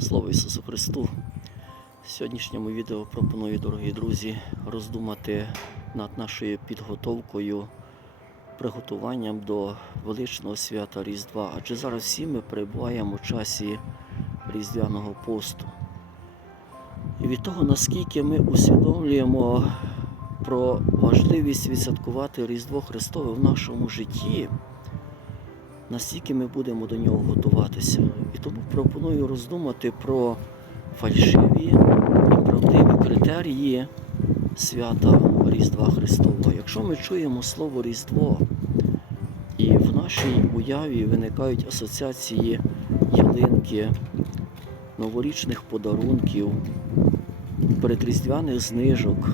Слава Ісусу Христу! В сьогоднішньому відео пропоную, дорогі друзі, роздумати над нашою підготовкою, приготуванням до величного свята Різдва. Адже зараз всі ми перебуваємо в часі Різдвяного посту. І від того, наскільки ми усвідомлюємо про важливість відсвяткувати Різдво Христове в нашому житті, настільки ми будемо до нього готуватися. І тому пропоную роздумати про фальшиві і правдиві критерії свята Різдва Христового. Якщо ми чуємо слово Різдво, і в нашій уяві виникають асоціації ялинки, новорічних подарунків, передріздвяних знижок,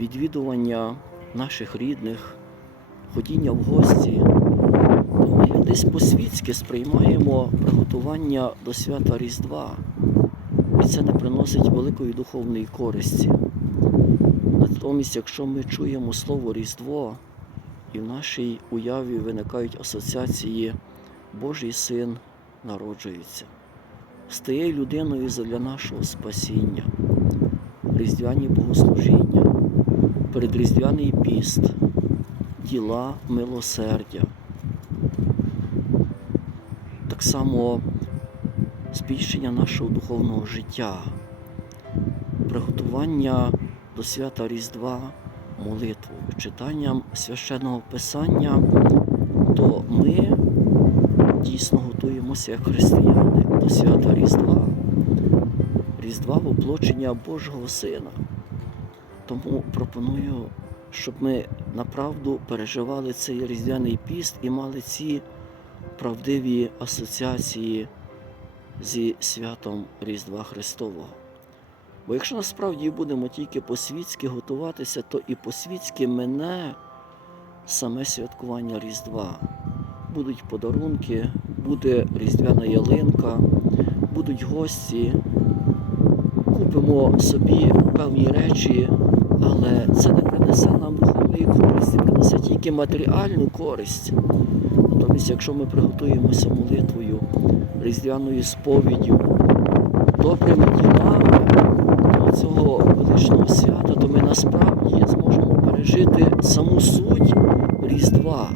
відвідування наших рідних, ходіння в гості, десь по-світськи сприймаємо приготування до свята Різдва. І це не приносить великої духовної користі. Натомість, якщо ми чуємо слово Різдво, і в нашій уяві виникають асоціації Божий син народжується, стає людиною для нашого спасіння, різдвяні богослужіння, передріздвяний піст, діла милосердя. Так само збільшення нашого духовного життя, приготування до свята Різдва молитвою, читанням священного Писання, то ми дійсно готуємося як християни до свята Різдва, Різдва воплочення Божого Сина. Тому пропоную, щоб ми направду переживали цей різдвяний піст і мали ці правдиві асоціації зі святом Різдва Христового. Бо якщо насправді будемо тільки по-світськи готуватися, то і по-світськи мене саме святкування Різдва. Будуть подарунки, буде різдвяна ялинка, будуть гості, купимо собі певні речі, але це не принесе нам духовної користі, принесе тільки матеріальну користь. Натомість, якщо ми приготуємося молитвою, різдвяною сповіддю, добрими ділами до цього величного свята, то ми насправді зможемо пережити саму суть Різдва.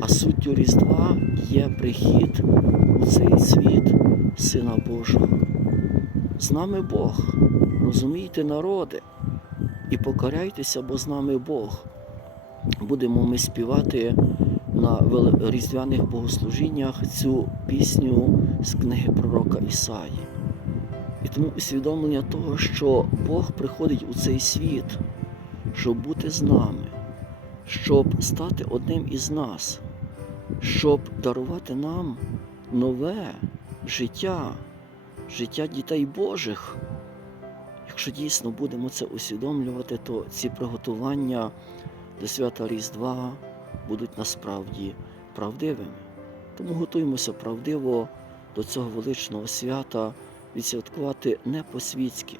А суттю Різдва є прихід у цей світ Сина Божого. З нами Бог, розумійте, народи, і покоряйтеся, бо з нами Бог. Будемо ми співати на різдвяних богослужіннях цю пісню з книги пророка Ісаї. І тому усвідомлення того, що Бог приходить у цей світ, щоб бути з нами, щоб стати одним із нас, щоб дарувати нам нове життя, життя дітей Божих. Якщо дійсно будемо це усвідомлювати, то ці приготування до свята Різдва будуть насправді правдивими. Тому готуємося правдиво до цього величного свята відсвяткувати не по-світськи,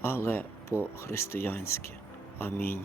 але по-християнськи. Амінь.